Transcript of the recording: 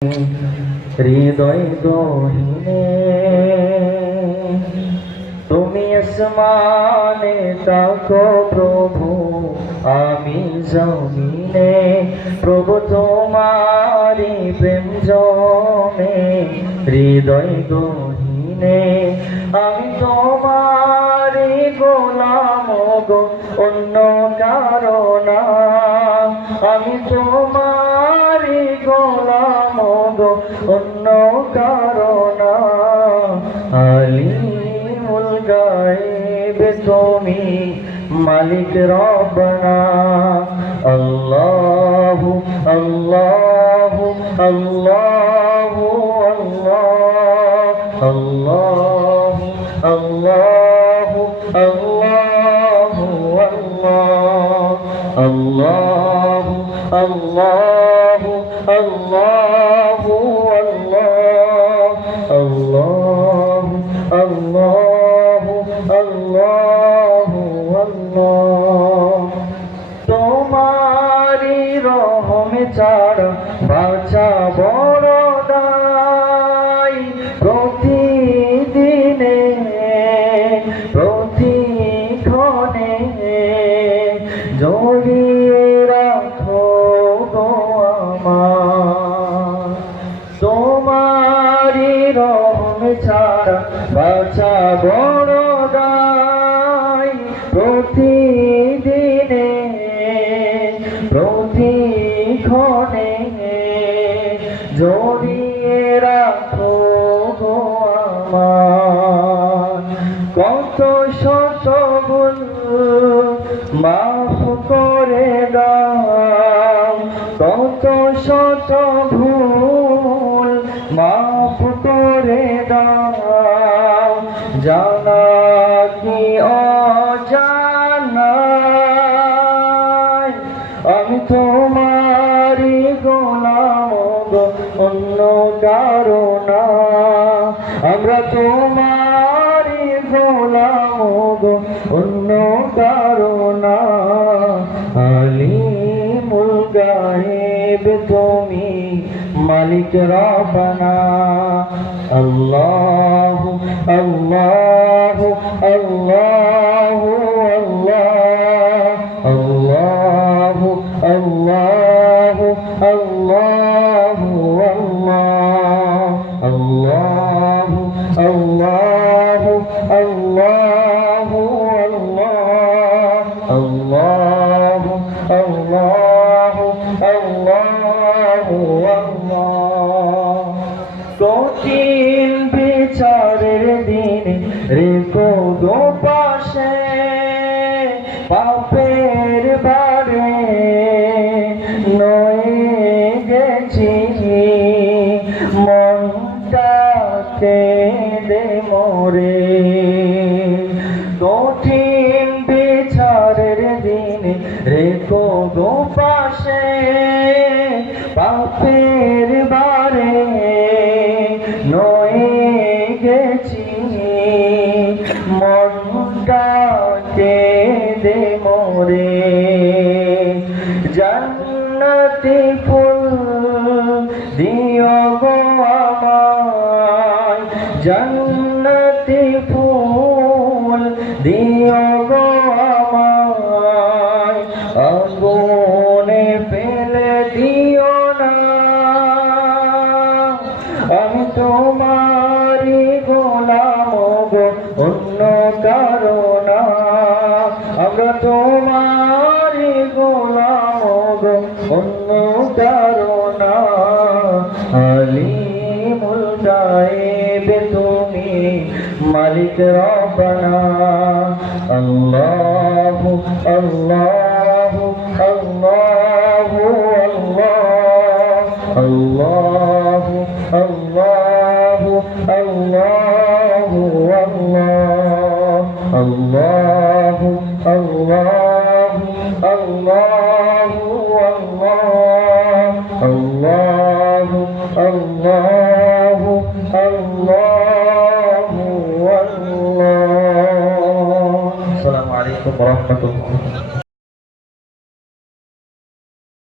হৃদয় গহীনে তুমি আসমানে তাকো প্রভু, আমি জমিনে প্রভু তোমারি প্রেম জমে। হৃদয় গহীনে আমি তোমারি গোলাম গো, অন্য কারো না। আমি তোমারি গোলাম গো, অন্য কারো না। আলিমুল গায়েব তুমি, মালিক রব্বানা। আল্লাহু আল্লাহু আল্লাহু আল্লাহ, আল্লাহু আল্লাহু আল্লাহু আল্লাহ, আল্লাহু আল্লাহু আল্লাহু আল্লাহ, আল্লাহু আল্লাহু আল্লাহু আল্লাহ। তোমারি রহমে ছাড়া বাঁচা বড় দায়। প্রতিদিনে প্রতিক্ষণে জড়িয়ে রাখো গো আমার। তোমারি রহমে ছাড়া বাঁচা বড় দায়। প্রতিদিনে প্রতিক্ষণে জড়িয়ে রাখো গো আমার। কত শত ভুল মাফ করে দাও, কত শত ভুল মাফ করে দাও। জানা কি অজানা আমি তোমারি গোলাম গো, অন্য কারো না। আমরা তোমারি গোলাম গো, অন্য কারো না। আলিমুল গায়েব তুমি, মালিক রব্বানা। আল্লাহু আল্লাহু আল্লাহু আল্লাহ, আল্লাহু আল্লাহু আল্লাহু আল্লাহ, আল্লাহু আল্লাহু আল্লাহু আল্লাহ, আল্লাহু আল্লাহু আল্লাহু আল্লাহ। কঠিন বিচারের দিনে রেখো গো পাশে, পাপের বারে নয়ে গেছি মনটাকে দে মোরে। কঠিন বিচারের দিনে রেখো গো পাশে, পাপের বারে নয়ে গেছি মনটাকে দে মোরে। জান্নাতি ফুল দিও গো আমায়, জান্নাতি ফুল দিও গো আমায়। আগুনে ফেলে দিও না, আমি তোমারি গোলাম গো, অন্য কারো না। আমরা তোমারি গোলাম গো, অন্য কারো না। আলিমুল গায়েব তুমি, মালিক রব্বানা। আল্লাহু আল্লাহু আল্লাহু আল্লাহ, আল্লাহু আল্লাহু আল্লাহু আল্লাহ, আল্লাহু আল্লাহু আল্লাহু আল্লাহ, আল্লাহু আল্লাহু আল্লাহু আল্লাহ। আসসালামু আলাইকুম ওয়া রাহমাতুল্লাহ।